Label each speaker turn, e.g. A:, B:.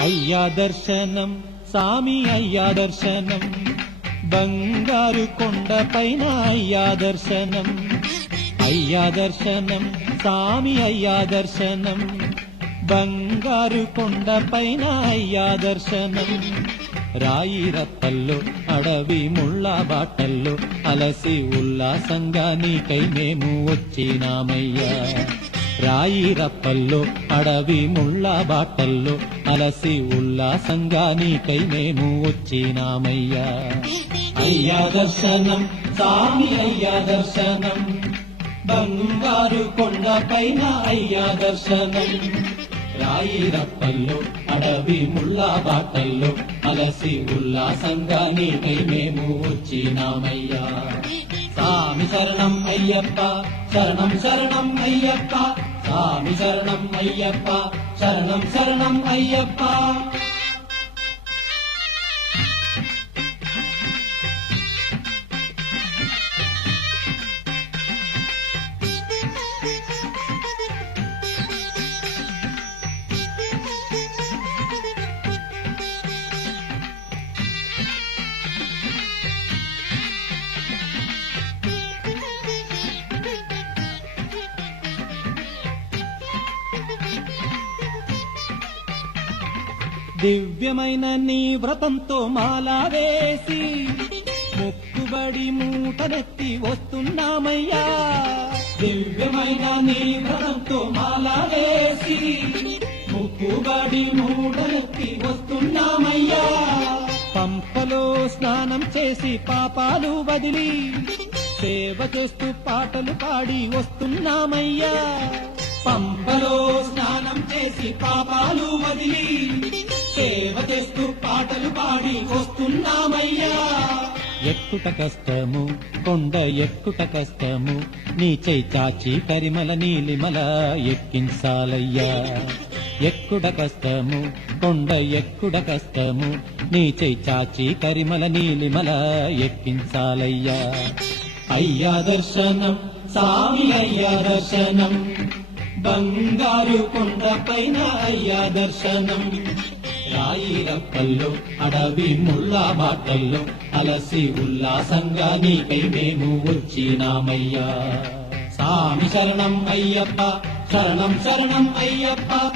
A: అయ్యా దర్శనం సామి అయ్యా దర్శనం. బంగారు కొండ పైన అయ్యా దర్శనం. అయ్యా దర్శనం సామి అయ్యా దర్శనం. బంగారు కొండ పైన అయ్యా దర్శనం. రాయి రప్పల్లో అడవి ముళ్ళ బాటల్లో అలసి ఉల్లాసంగా నీకై మేము వచ్చినామయ్యా. రాయి రప్పల్లో అడవి ముళ్ళ బాటల్లో అలసి ఉల్లాసంగా నీకై మేము వచ్చినామయ్యా. అయ్యా దర్శనం సామి అయ్యా దర్శనం. బంగారు కొండ పైన అయ్యా దర్శనం. రాయి రప్పల్లో అడవి ముళ్ళ బాటల్లో అలసి ఉల్లాసంగా నీకై మేము వచ్చినామయ్యా. సామి శరణం అయ్యప్ప శరణం శరణం అయ్యప్ప సామి శరణం అయ్యప్ప శరణం శరణం అయ్యప్ప దివ్యమైన నీ వ్రతంతో మాలా వేసి మొక్కుబడి మూటనెత్తి వస్తున్నామయ్యా. దివ్యమైన నీ వ్రతంతో మాలా వేసి మొక్కుబడి మూటనెత్తి వస్తున్నామయ్యా. పంపలో స్నానం చేసి పాపాలు వదిలి సేవ చేస్తూ పాటలు పాడి వస్తున్నామయ్యా. పాడి వస్తున్నామయ్యా ఎక్కుట కష్టము కొండ ఎక్కుట కష్టము నీ చేయి చాచి కరిమల నీలిమల ఎక్కించాలయ్యా. ఎక్కుడ కష్టము కొండ ఎక్కుడ కష్టము నీ చేయి చాచి కరిమల నీలిమల ఎక్కించాలయ్యా. అయ్యా దర్శనం సామి అయ్యా దర్శనం బంగారు కొండ పైన అయ్యా దర్శనం. రాయిరప్పల్లో అడవి ముల్లా బాటల్లో అలసి ఉల్లాసంగా నీకై మేము వచ్చినామయ్యా. సామి శరణం అయ్యప్ప శరణం శరణం అయ్యప్ప.